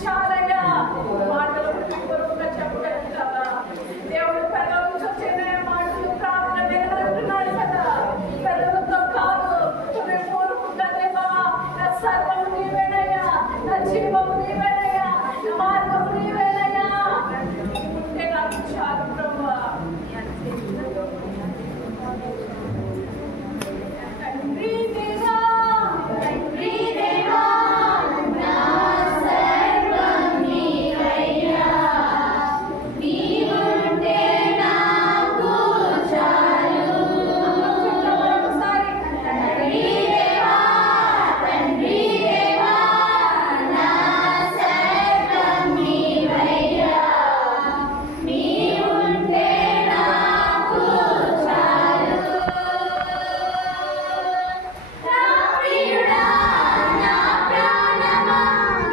చాలయ్యా. మాటలు పూర్వకంగా చెప్పలేదు కదా దేవుడు. పెద్దలతో వచ్చిన మాటలు ప్రార్థన వినాలంటున్నాడు కదా. పెద్దలతో కాదు, పూర్వకంగా దేవా నా సర్వము నీవేనయ్యా, నా జీవము నీవేనయ్యా, నా మార్గము నీవేనయ్యా. ఉంటే నాకు చాలు ప్రభువా. తండ్రి దేవా, తండ్రి దేవా, నా సర్వం నీవయ్యా, నీవుంటే నాకు చాలు. తండ్రి దేవా, తండ్రి దేవా, నా సర్వం నీవయ్యా, నీవుంటే నాకు చాలు. నా ప్రియుడా, నా ప్రాణమా,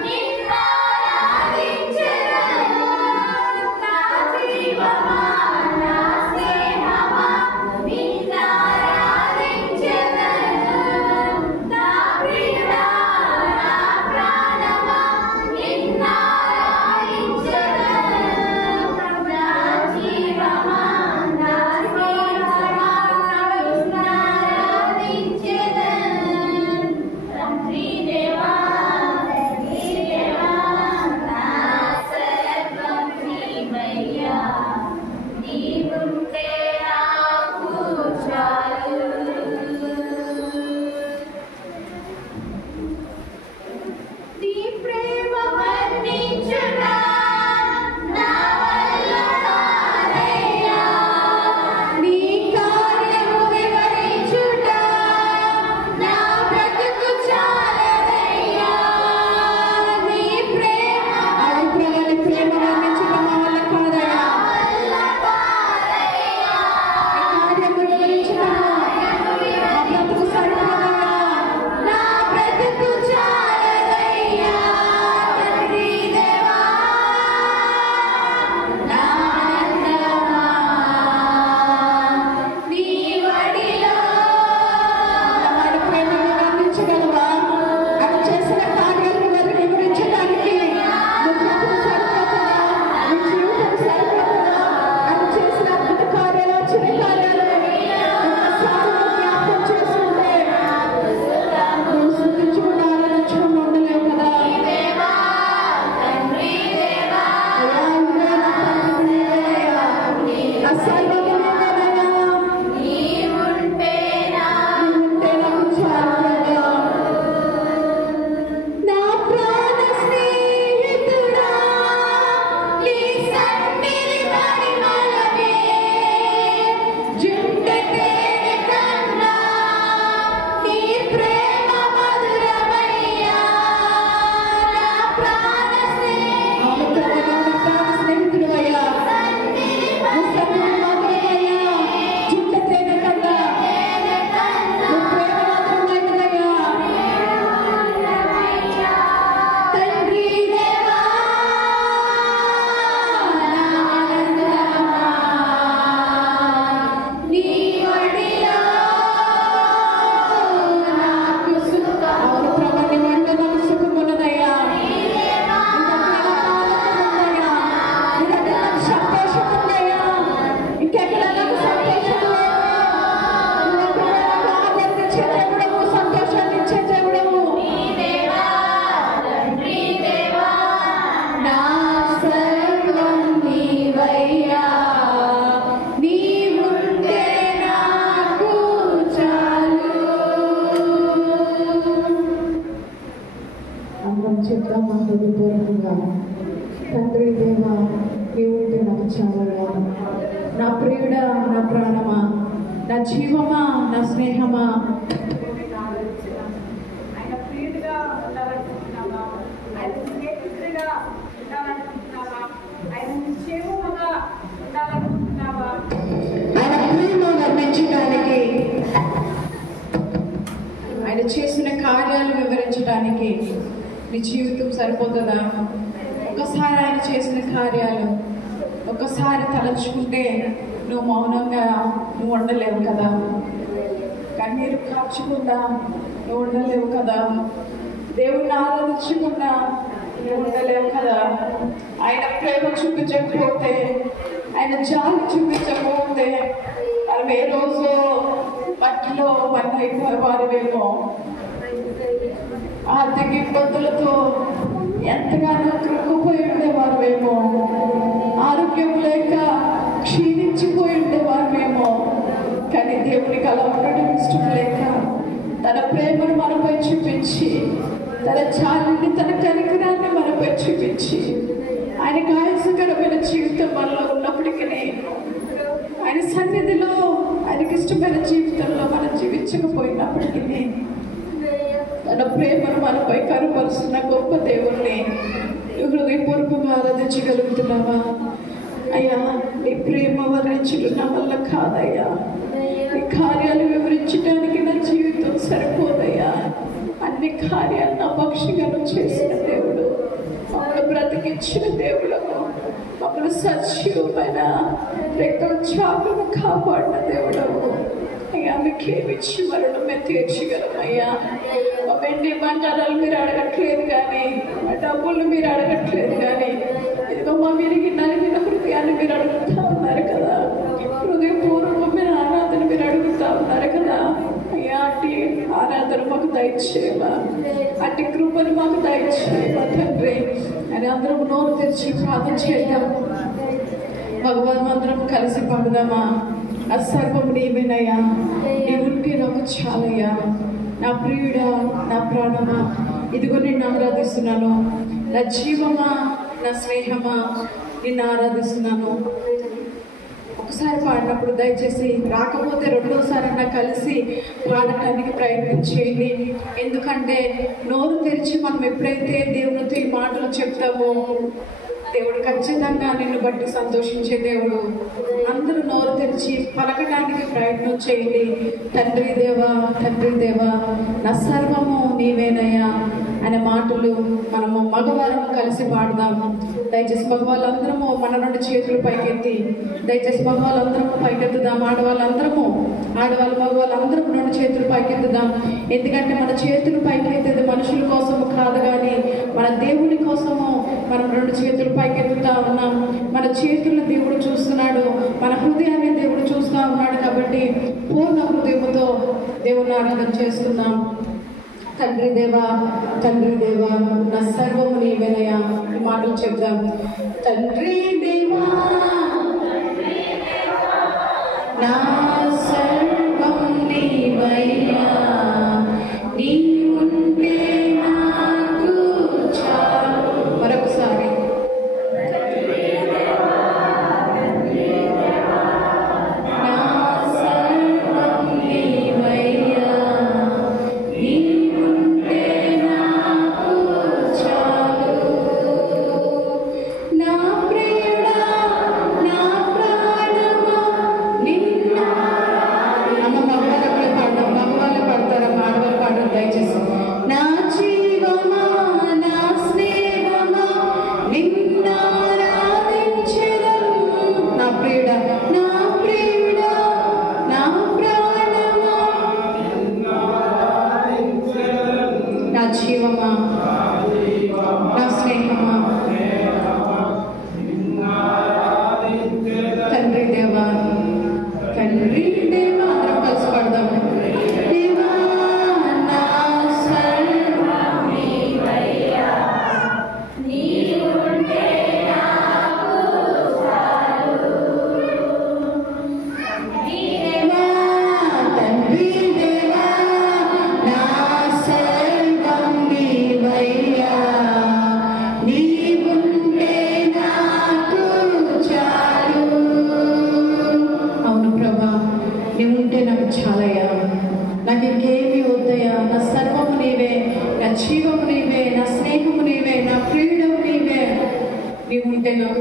నిన్నారాధించెదను. నా జీవమా, నా స్నేహమా, నిన్నారాధించెదను. నా ప్రియుడా, నా ప్రాణమా, నిన్నారాధించెదను. నా జీవమా, నా స్నేహమా, నిన్నారాధించెదను. తండ్రి దేవా, తండ్రి దేవా, నా సర్వం నీవయ్యా, నీవుంటే నాకు చాలు. నీ ప్రేమ వర్ణించుట నా వల్ల కాదయ్యా, నీ కార్యము వివరించుట నా బ్రతుకు చాలదయ్యా. నీ ప్రేమ ప్రేమ వర్ణించడం మా వల్ల కాదయ్యా. వల్ల కాదయ్యా, కార్యము వివరించడం మా బ్రతుకు సరిపోదయ్యా. నా బ్రతుకు చాలదయ్యా. తండ్రి దేవా, నా ఆనందమా, నీ వడిలో వాడి ప్రేమను వర్ణించగలవా? అది చేసిన కార్యాలను వివరించడానికి నీ బ్రతుకు సరిపోతుందా? నీ జీవితం సరిపోతుందా? అది చేసిన అద్భుత కార్యాలు, చిన్న కార్యాలు ఒక్కసారి నువ్వు జ్ఞాపకం చేసుకుంటే నువ్వు స్తుతించకుండా ఆరాధించకుండా ఉండలేవు కదా. దేవా, తండ్రి దేవా, అయ్యా, ఇదే నా తండ్రి నీవేనయ్యా. నా సర్వము నీవేనయ్యా. నీవుంటే నీవుంటే నాకు చాలు. నా ప్రాణ స్నేహితుడా, నీ సన్నిధి పరిమళమే జుంట తేనె కన్నా నీ ప్రేమ మధురమయ్యా. నా ప్రాణ అవును ప్రభు, నువ్వు నా ప్రాణ స్నేహితుడివయ్యా. నీ సన్నిధి మాత్రమయ్యా. జింక తేనె కన్నా నీ ప్రేమ మాత్రమైనదయ్యా. తండ్రి దేవా, నా ఆనందమా, నీ వడిలో నాకు సుఖం. అవును ప్రభు, నీ ఒడిలో నాకు సుఖం ఉన్నదయ్యా. నీ దగ్గర నాకు ఆనందం ఉందయ్యా. నీ దగ్గర నాకు సంతోషం ఉందయ్యా. ఇంకెక్కడ నాకు సంతోషం లేదు. నువ్వు నాకు ఆనందించే దేవుడవు, సంతోషాన్ని ఇచ్చే దేవుడవు. దేవా, తండ్రి దేవా, నా సర్వం నీవయ్యా. నీవుంటే నాకు చాలు. అందరం చెప్దామా హృదయపూర్వకంగా? తండ్రి దేవా, నీవుంటే నాకు చాలయ్యా. నా ప్రియుడా, నా ప్రాణమా, నా జీవమా, నా స్నేహమా, ఆయన ప్రియుడిగా ఉండాలనుకుంటున్నావా? ఆయన స్నేహితుడిగా ఉండాలనుకుంటున్నావా? ఆయన నిశ్చయముగా ఉండాలనుకుంటున్నావా? ఆయన ప్రేమ వర్ణించడానికి, ఆయన చేసిన కార్యాలు వివరించడానికి నీ జీవితం సరిపోతుందా? ఒక్కసారి ఆయన చేసిన కార్యాలు ఒక్కసారి తలచుకుంటే నువ్వు మౌనంగా నువ్వు ఉండలేవు కదా. కన్నీరు కార్చకుండా నువ్వు ఉండలేవు కదా. దేవుణ్ణి ఆరాధించకుండా ఉండలేము కదా. ఆయన ప్రేమ చూపించకపోతే, ఆయన జాలి చూపించకపోతే మనం ఏ రోజు మట్టిలో మన అయిపోయే వారివేమో. ఆర్థిక ఇబ్బందులతో ఎంతగానో కృంగిపోయి ఉండేవారుమేమో, ఆరోగ్యం లేక క్షీణించిపోయి ఉండేవారుమేమో. కానీ దేవునికి అలా ఉండడం ఇష్టం లేక తన ప్రేమను మనపై చూపించి, తన జాలిని, తన కనికరాన్ని మనపై చూపించి, ఆయనకు ఆయాసకరమైన జీవితం మనలో ఉన్నప్పటికీ, ఆయన సన్నిధిలో ఆయనకి ఇష్టమైన జీవితంలో మనం జీవించకపోయినప్పటికీ తన ప్రేమను మనపై కనపరుస్తున్న గొప్ప దేవుణ్ణి హృదయపూర్వకంగా ఆరాధించగలుగుతున్నావా? అయ్యా, నీ ప్రేమ వర్ణించడం నా వల్ల కాదయ్యా, నీ కార్యాలు వివరించడానికి నా జీవితం సరిపోదయ్యా. అన్ని కార్యాలు నా పక్షిగా చేసిన దేవుడు, మమ్మల్ని బ్రతికించిన దేవుడు, మమ్మల్ని సజీవమైన రెక్కల చాటును కాపాడిన దేవుడు అయ్యా. మీకేమిచ్చి మరణం మేము తీర్చగలమయ్యా. మా వెండి బంగారాలు మీరు అడగట్లేదు కానీ, మా డబ్బులు మీరు అడగట్లేదు కానీ, ఇదిగో మా విరిగి నలిగిన హృదయాన్ని మీరు అడుగుతా ఉన్నారు కదా. హృదయపూర్వకమైన ఆరాధన మీరు అడుగుతా ఉన్నారు కదా అయ్యా. అట్టి ఆరాధన మాకు దయచేయవా, అట్టి కృపను మాకు దయచేయవా తండ్రి. అని అందరం నోరు తెచ్చి ప్రార్థన చేద్దాం. భగవాన్ అందరం కలిసి పాడుదామా? ఆ సర్వం నీవేనయ్యా, నీ ఉంటే నాకు చాలయ్యా. నా ప్రియుడా, నా ప్రాణమా, ఇదిగో నిన్ను ఆరాధిస్తున్నాను. నా జీవమా, నా స్నేహమా, నిన్ను ఆరాధిస్తున్నాను. ఒకసారి పాడినప్పుడు దయచేసి రాకపోతే రెండోసారి కలిసి పాడటానికి ప్రయత్నం చేయండి. ఎందుకంటే నోరు తెరిచి మనం ఎప్పుడైతే దేవునితో ఈ మాటలు చెప్తామో దేవుడు ఖచ్చితంగా నిన్ను బట్టి సంతోషించే దేవుడు. అందరూ నోరు తెరిచి పలకడానికి ప్రయత్నం చేయండి. తండ్రి దేవా, తండ్రి దేవా, నా సర్వము నీవేనయ్యా అనే మాటలు మనము మగవారం కలిసి పాడదాము. దయచేసి మగవాళ్ళందరము మన రెండు చేతులు పైకెత్తి, దయచేసి మగవాళ్ళందరము పైకెత్తుదాం. ఆడవాళ్ళందరము, మగవాళ్ళందరము రెండు చేతులు పైకెత్తుదాం. ఎందుకంటే మన చేతులు పైకెత్తేది మనుషుల కోసము కాదు కానీ మన దేవుని కోసము మనం రెండు చేతులు పైకెత్తుతా ఉన్నాం. మన చేతులను దేవుడు చూస్తున్నాడు, మన హృదయాన్ని దేవుడు చూస్తూ ఉన్నాడు. కాబట్టి పూర్ణ హృదయముతో దేవుని ఆరాధన చేస్తున్నాం. తండ్రి దేవా, తండ్రి దేవా, నా సర్వము నీవేనయ్యా. ఈ మాటలు చెప్దాం. తండ్రి దేవా, నా సర్వం నీవయ్యా, నీ ఉంటే నాకు చాలు. మరొకసారి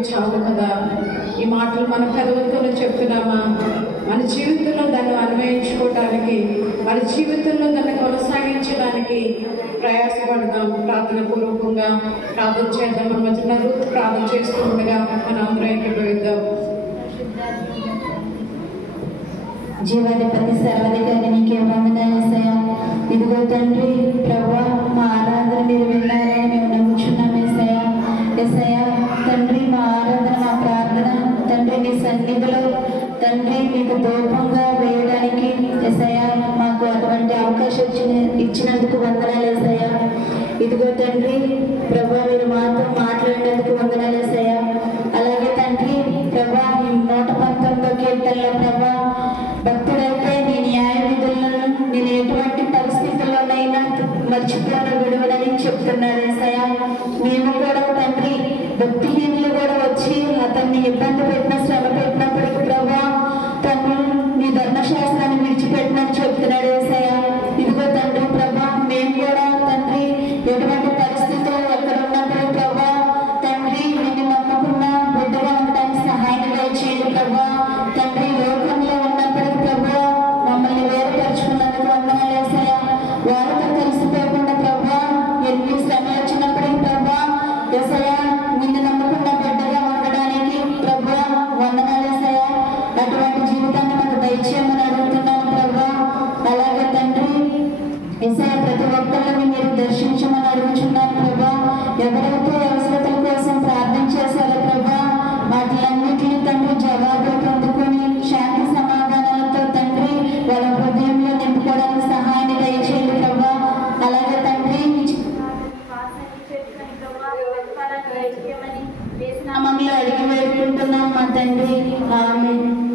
చాలు కదా. ఈ మాటలు మన పెదవులతోనే చెప్తున్నామా? మన జీవితంలో దాన్ని అన్వయించుకోవటానికి, మన జీవితంలో దాన్ని కొనసాగించడానికి ప్రయాసపడదాం. ప్రార్థన పూర్వకంగా ప్రార్థన చేద్దాం. మన మధ్యన రూత్ ప్రార్థన చేస్తూ ఉండగా మన అందరం ఎక్కిపోయిద్దాం. జీవాధిపతి సర్వాధికారి నీకే వందనాలు యేసయ్యా. ఇదిగో తండ్రి ప్రభువా, మా ఆరాధన మీరు విన్నారని మేము నమ్ముచున్నాం యేసయ్యా. నీకు దూరంగా వేయడానికి యేసయ్యా మాకు అటువంటి అవకాశం ఇచ్చినందుకు వందనాలు యేసయ్యా. ఇదిగో తండ్రి ప్రభా మీరు మాతో మాట్లాడినందుకు వందనాలు యేసయ్యా. అలాగే తండ్రి ప్రభా ఈ 119 కీర్తనలో ప్రభా భక్తుడైతే నీ న్యాయ విధులను నేను ఎటువంటి పరిస్థితుల్లోనైనా మర్చిపోను విడువనని చెప్తున్నాడు యేసయ్యా. మేము కూడా తండ్రి భక్తిహీనులు కూడా వచ్చి అతన్ని ఇబ్బంది పెట్టిన శ్రమ పెట్టినప్పటికీ ప్రభా తండ్రి నీ ధర్మశాస్త్రాన్ని విడిచిపెట్టినని చెప్తున్నాడు యేసయ్యా. ఇదిగో తండ్రి ప్రభా మేము కూడా తండ్రి ఎటువంటి పరిస్థితుల్లో ఎక్కడ ఉన్నప్పుడు ప్రభా తండ్రి నిన్ను నమ్ముకున్న బిడ్డగా ఉండడానికి సహాయం దయచేయండి ప్రభా. తండ్రి లోకంలో ఉన్నప్పటికీ ప్రభా మమ్మల్ని వేరుపరుచుకున్నందుకు వందనాలు యేసయ్యా. వారితో కలిసిపోకుండా ప్రభా ఎన్ని శ్రమలు వచ్చినప్పటికీ ప్రభా యేసయ్యా నిన్ను నమ్ముకున్న బిడ్డగా ఉండడానికి ప్రభా వందనాలు యేసయ్యా. అటువంటి జీవితాన్ని మాకు దయచేయమని అడుగుతున్నాను ప్రభా. అలాగే తండ్రి యేసయ్యా ప్రతి ఒక్కరిని మీరు దర్శించమని అడుగుతున్నాను ప్రభా. ఎవరైతే అవసరతల కోసం ప్రార్థన చేశారో ప్రభా వాటిలన్నిటినీ తండ్రి జవాబులు పొందుకొని శాంతి సమాధానాలతో తండ్రి వాళ్ళ హృదయంలో నింపుకోవడానికి సహాయాన్ని దయచేయండి ప్రభా. అలాగే తండ్రి నామంలో అడిగి వేడుకుంటున్నాం మా తండ్రి ఆమేన్.